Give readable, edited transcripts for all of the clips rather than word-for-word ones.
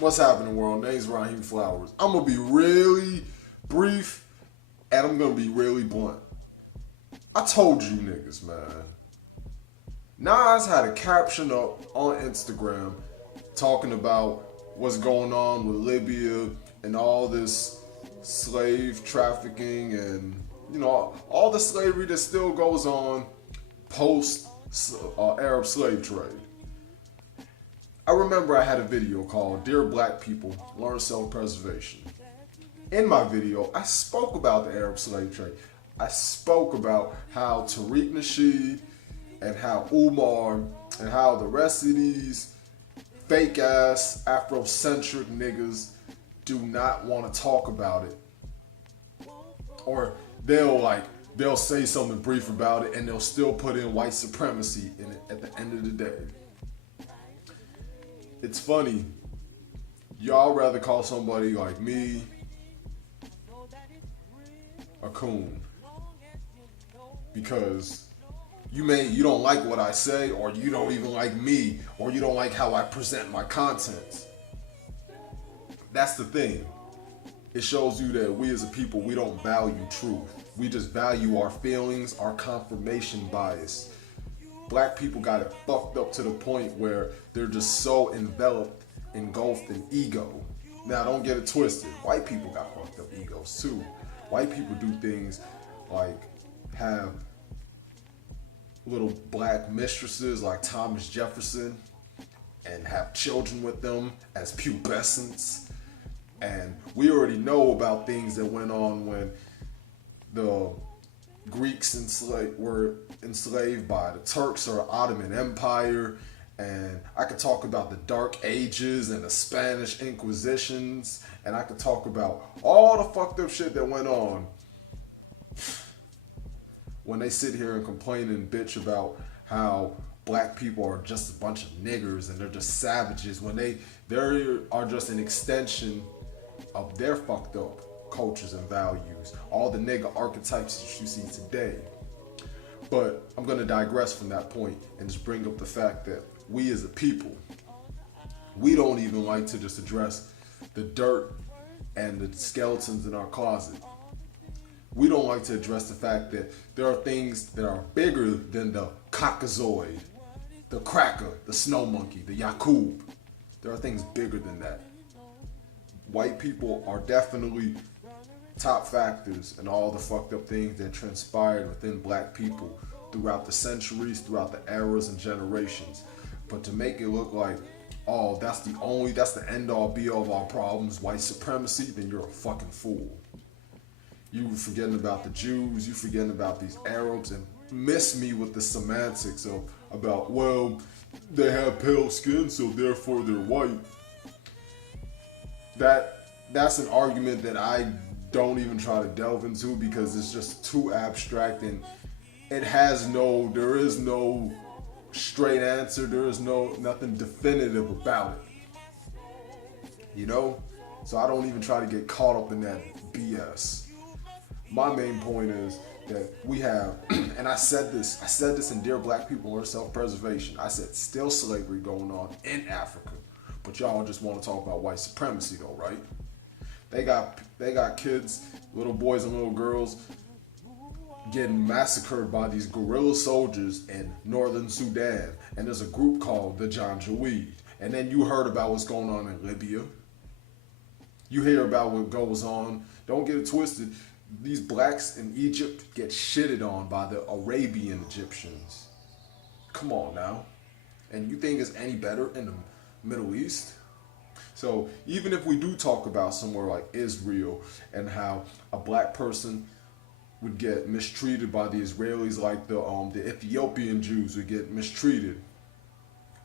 What's happening, world? Name's Raheem Flowers. I'm gonna be really brief and I'm gonna be really blunt. I told you niggas, man. Nas had a caption up on Instagram talking about what's going on with Libya and all this slave trafficking and, all the slavery that still goes on post Arab slave trade. I remember I had a video called Dear Black People, Learn Self-Preservation. In my video, I spoke about the Arab slave trade. I spoke about how Tariq Nasheed and how Umar and how the rest of these fake ass Afrocentric niggas do not want to talk about it. Or they'll say something brief about it and they'll still put in white supremacy in it at the end of the day. It's funny, y'all rather call somebody like me a coon because you don't like what I say, or you don't even like me, or you don't like how I present my content. That's the thing. It shows you that we as a people, we don't value truth. We just value our feelings, our confirmation bias. Black people got it fucked up to the point where they're just so engulfed in ego. Now, don't get it twisted. White people got fucked up egos too. White people do things like have little black mistresses like Thomas Jefferson and have children with them as pubescents. And we already know about things that went on when the Greeks were enslaved by the Turks or Ottoman Empire, and I could talk about the Dark Ages and the Spanish Inquisitions, and I could talk about all the fucked up shit that went on when they sit here and complain and bitch about how black people are just a bunch of niggers and they're just savages, when they are just an extension of their fucked up cultures and values, all the nigga archetypes that you see today. But I'm gonna digress from that point and just bring up the fact that we as a people, we don't even like to just address the dirt and the skeletons in our closet. We don't like to address the fact that there are things that are bigger than the cockazoid, the cracker, the snow monkey, the Yakub. There are things bigger than that. White people are definitely top factors in all the fucked up things that transpired within black people throughout the centuries, throughout the eras and generations. But to make it look like, oh, that's the end all be all of our problems, white supremacy, then you're a fucking fool. You forgetting about the Jews, you forgetting about these Arabs, and miss me with the semantics about, well, they have pale skin, so therefore they're white. That's an argument that I don't even try to delve into because it's just too abstract, and there is no straight answer. There is nothing definitive about it. So I don't even try to get caught up in that BS. My main point is that we have, and I said this in Dear Black People, Learn Self-Preservation. I said still slavery going on in Africa, but y'all just want to talk about white supremacy though, right? They got kids, little boys and little girls getting massacred by these guerrilla soldiers in northern Sudan. And there's a group called the Janjaweed. And then you heard about what's going on in Libya. You hear about what goes on. Don't get it twisted. These blacks in Egypt get shitted on by the Arabian Egyptians. Come on now. And you think it's any better in the Middle East? So even if we do talk about somewhere like Israel and how a black person would get mistreated by the Israelis, like the Ethiopian Jews would get mistreated.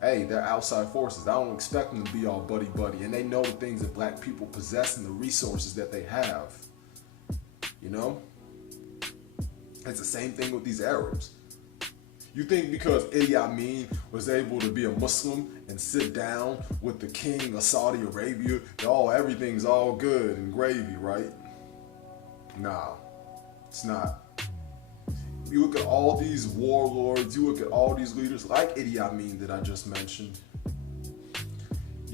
Hey, they're outside forces. I don't expect them to be all buddy-buddy, and they know the things that black people possess and the resources that they have. It's the same thing with these Arabs. You think because Idi Amin was able to be a Muslim and sit down with the king of Saudi Arabia, everything's all good and gravy, right? Nah, it's not. You look at all these warlords, you look at all these leaders like Idi Amin that I just mentioned.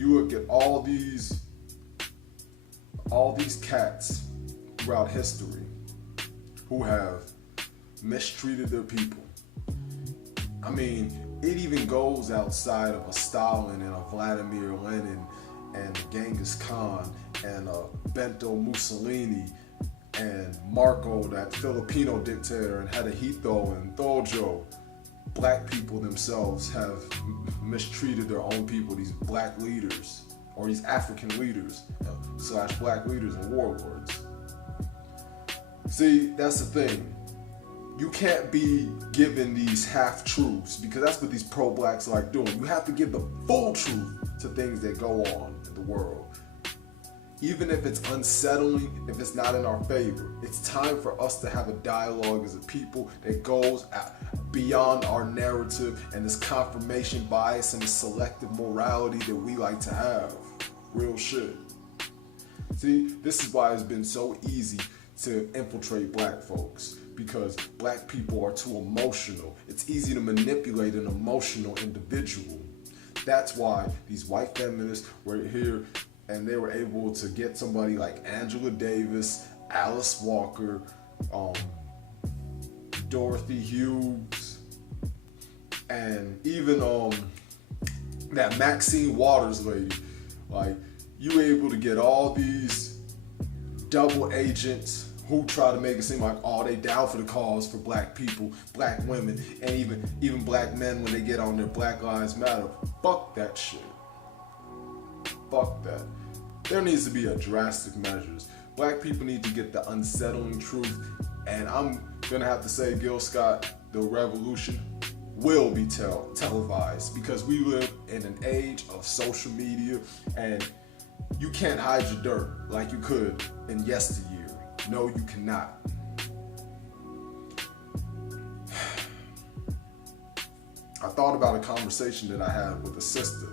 you look at all these cats throughout history who have mistreated their people. I mean, it even goes outside of a Stalin and a Vladimir Lenin and a Genghis Khan and a Benito Mussolini and Marco, that Filipino dictator, and Hirohito and Tojo. Black people themselves have mistreated their own people, these black leaders, or these African leaders, / black leaders and warlords. See, that's the thing. You can't be given these half-truths, because that's what these pro-blacks like doing. You have to give the full truth to things that go on in the world. Even if it's unsettling, if it's not in our favor, it's time for us to have a dialogue as a people that goes beyond our narrative and this confirmation bias and this selective morality that we like to have. Real shit. See, this is why it's been so easy to infiltrate black folks, because black people are too emotional. It's easy to manipulate an emotional individual. That's why these white feminists were here and they were able to get somebody like Angela Davis, Alice Walker, Dorothy Hughes, and even that Maxine Waters lady. Like, you were able to get all these double agents who try to make it seem like, oh, they down for the cause for black people, black women, and even black men when they get on their Black Lives Matter. Fuck that shit. Fuck that. There needs to be a drastic measures. Black people need to get the unsettling truth, and I'm gonna have to say, Gil Scott, the revolution will be televised, because we live in an age of social media, and you can't hide your dirt like you could in yesteryear. No, you cannot. I thought about a conversation that I had with a sister,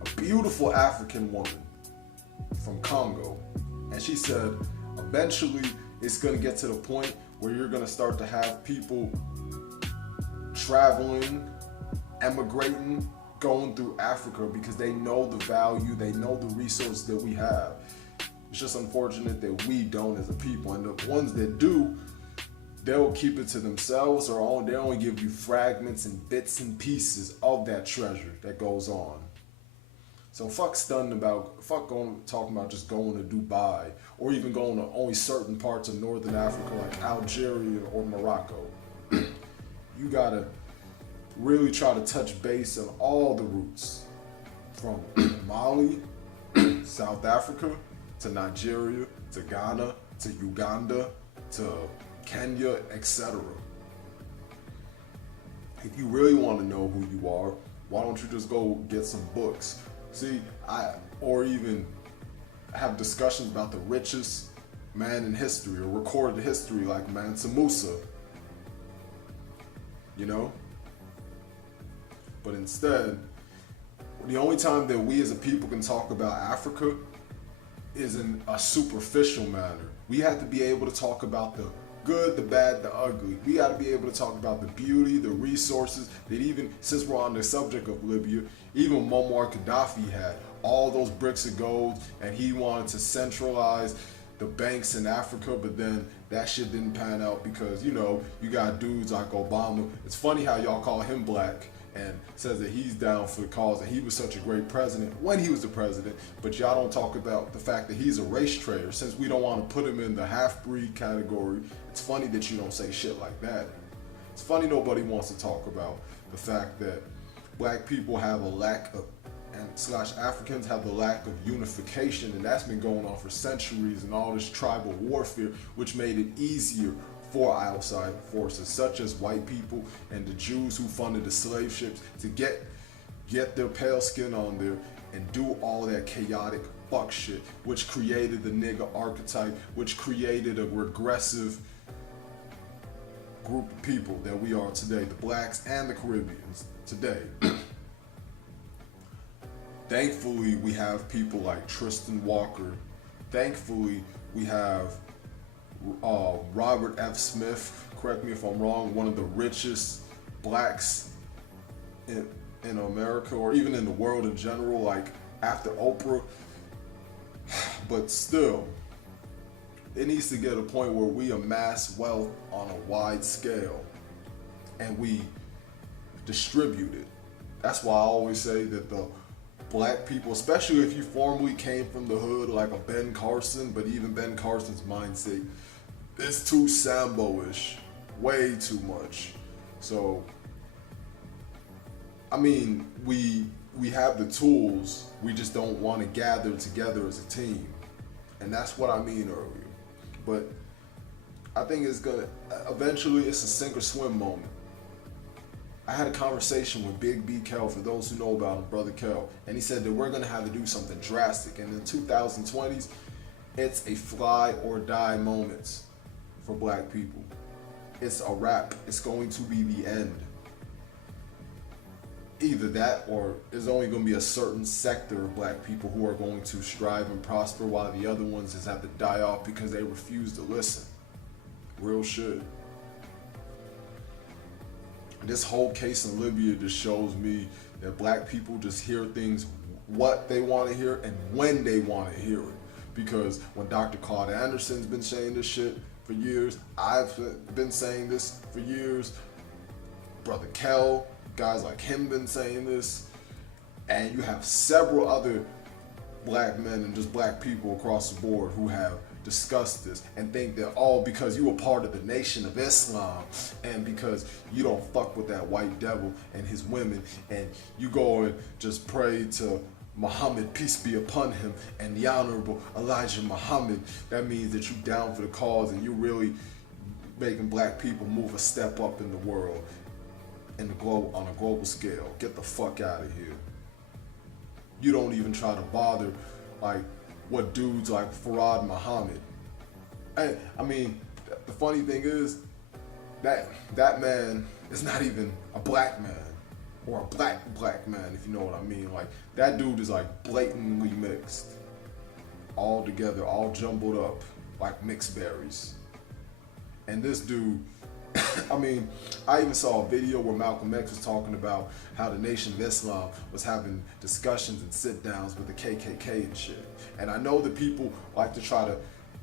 a beautiful African woman from Congo, and she said eventually it's going to get to the point where you're going to start to have people traveling, emigrating, going through Africa, because they know the value, they know the resources that we have. It's just unfortunate that we don't as a people, and the ones that do, they'll keep it to themselves, or they only give you fragments and bits and pieces of that treasure that goes on. So fuck talking about just going to Dubai, or even going to only certain parts of Northern Africa like Algeria or Morocco. You gotta really try to touch base on all the routes, from Mali, South Africa, to Nigeria, to Ghana, to Uganda, to Kenya, etc. If you really want to know who you are, why don't you just go get some books? See, or even have discussions about the richest man in history, or recorded history, like Mansa Musa. You know? But instead, the only time that we as a people can talk about Africa is in a superficial manner. We have to be able to talk about the good, the bad, the ugly. We got to be able to talk about the beauty, the resources, that even, since we're on the subject of Libya, even Muammar Gaddafi had all those bricks of gold, and he wanted to centralize the banks in Africa, but then that shit didn't pan out because, you know, you got dudes like Obama. It's funny how y'all call him black and says that he's down for the cause, and he was such a great president when he was the president, but y'all don't talk about the fact that he's a race traitor. Since we don't want to put him in the half-breed category, it's funny that you don't say shit like that. It's funny nobody wants to talk about the fact that black people have a lack of, and / Africans have the lack of unification, and that's been going on for centuries, and all this tribal warfare, which made it easier for outside forces such as white people and the Jews who funded the slave ships to get their pale skin on there and do all that chaotic fuck shit, which created the nigga archetype, which created a regressive group of people that we are today, the blacks and the Caribbeans today. Thankfully, we have people like Tristan Walker. Thankfully, we have Robert F. Smith, correct me if I'm wrong, one of the richest blacks in America, or even in the world in general. Like, after Oprah, but still, it needs to get a point where we amass wealth on a wide scale and we distribute it. That's why I always say that the black people, especially if you formerly came from the hood like a Ben Carson, but even Ben Carson's mindset, it's too Sambo-ish, way too much. So, I mean, we have the tools, we just don't want to gather together as a team. And that's what I mean earlier. But I think it's gonna, eventually it's a sink or swim moment. I had a conversation with Big B Kel, for those who know about him, Brother Kel, and he said that we're gonna have to do something drastic. And in the 2020s, it's a fly or die moment for black people. It's a wrap. It's going to be the end. Either that, or there's only going to be a certain sector of black people who are going to strive and prosper, while the other ones just have to die off because they refuse to listen. Real shit. This whole case in Libya just shows me that black people just hear things what they want to hear and when they want to hear it. Because when Dr. Claude Anderson's been saying this shit for years, I've been saying this for years, Brother Kel, guys like him been saying this, and you have several other black men and just black people across the board who have discussed this and think that all because you were part of the Nation of Islam and because you don't fuck with that white devil and his women and you go and just pray to Muhammad, peace be upon him, and the Honorable Elijah Muhammad, that means that you down for the cause and you really making black people move a step up in the world, in the globe, on a global scale. Get the fuck out of here. You don't even try to bother like what dudes like Farad Muhammad. I mean, the funny thing is that man is not even a black man, or a black man, if you know what I mean. Like, that dude is like blatantly mixed, all together, all jumbled up like mixed berries. And this dude, I mean, I even saw a video where Malcolm X was talking about how the Nation of Islam was having discussions and sit downs with the KKK and shit. And I know that people like to try to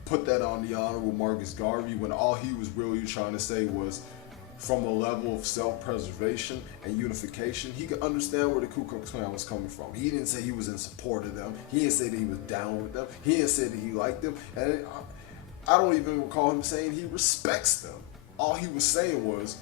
put that on the Honorable Marcus Garvey when all he was really trying to say was, from a level of self-preservation and unification, he could understand where the Ku Klux Klan was coming from. He didn't say he was in support of them. He didn't say that he was down with them. He didn't say that he liked them. And I don't even recall him saying he respects them. All he was saying was,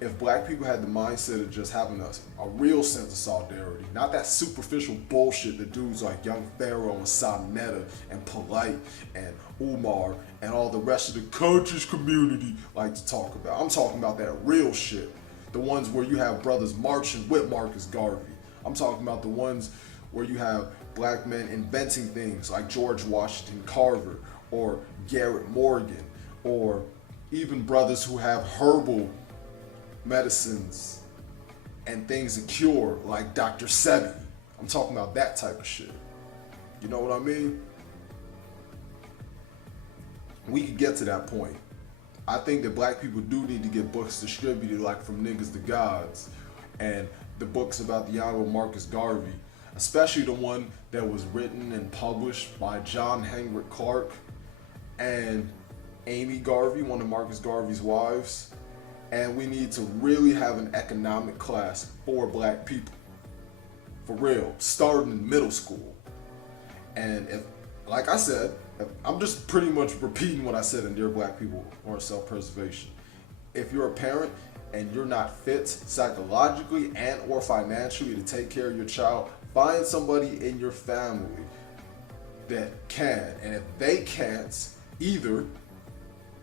if black people had the mindset of just having a real sense of solidarity, not that superficial bullshit that dudes like Young Pharaoh and Sam Netta and Polite and Umar and all the rest of the conscious community like to talk about. I'm talking about that real shit. The ones where you have brothers marching with Marcus Garvey. I'm talking about the ones where you have black men inventing things like George Washington Carver or Garrett Morgan, or even brothers who have herbal medicines and things to cure like Dr. Sebi. I'm talking about that type of shit. You know what I mean? We could get to that point. I think that black people do need to get books distributed like From Niggas to Gods and the books about the Honorable Marcus Garvey, especially the one that was written and published by John Henrik Clark and Amy Garvey, one of Marcus Garvey's wives. And we need to really have an economic class for black people. For real, starting in middle school. And if, like I said, I'm just pretty much repeating what I said in Dear Black People or Self-Preservation. If you're a parent and you're not fit psychologically and or financially to take care of your child, find somebody in your family that can. And if they can't, either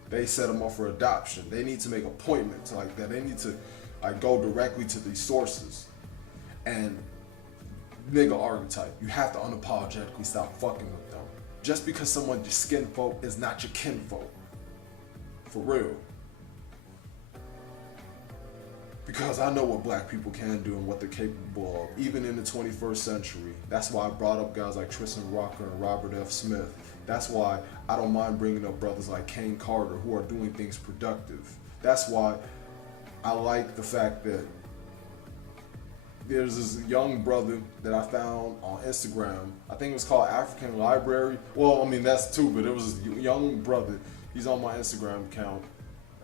they set them up for adoption. They need to make appointments like that. They need to like go directly to these sources. And nigga archetype, you have to unapologetically stop fucking with them. Just because someone's your skin folk is not your kinfolk. For real. Because I know what black people can do and what they're capable of, even in the 21st century. That's why I brought up guys like Tristan Rocker and Robert F. Smith. That's why I don't mind bringing up brothers like Kane Carter who are doing things productive. That's why I like the fact that there's this young brother that I found on Instagram. I think it was called African Library. Well, I mean that's two, but it was this young brother. He's on my Instagram account.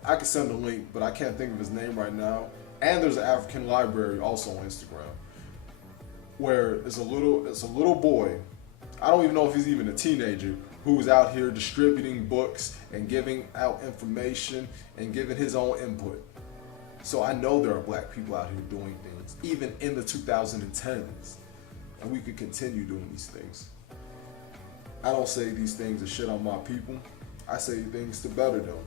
I can send a link, but I can't think of his name right now. And there's an African Library also on Instagram, where it's a little boy. I don't even know if he's even a teenager, who's out here distributing books and giving out information and giving his own input. So I know there are black people out here doing things, even in the 2010s, and we could continue doing these things. I don't say these things to shit on my people. I say things to better them.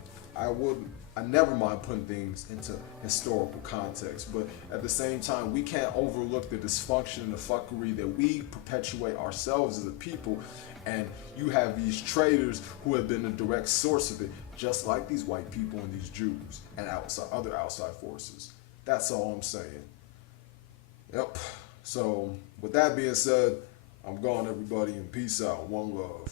I never mind putting things into historical context, but at the same time, we can't overlook the dysfunction and the fuckery that we perpetuate ourselves as a people, and you have these traitors who have been a direct source of it, just like these white people and these Jews and other outside forces. That's all I'm saying. Yep. So with that being said, I'm gone, everybody, and peace out. One love.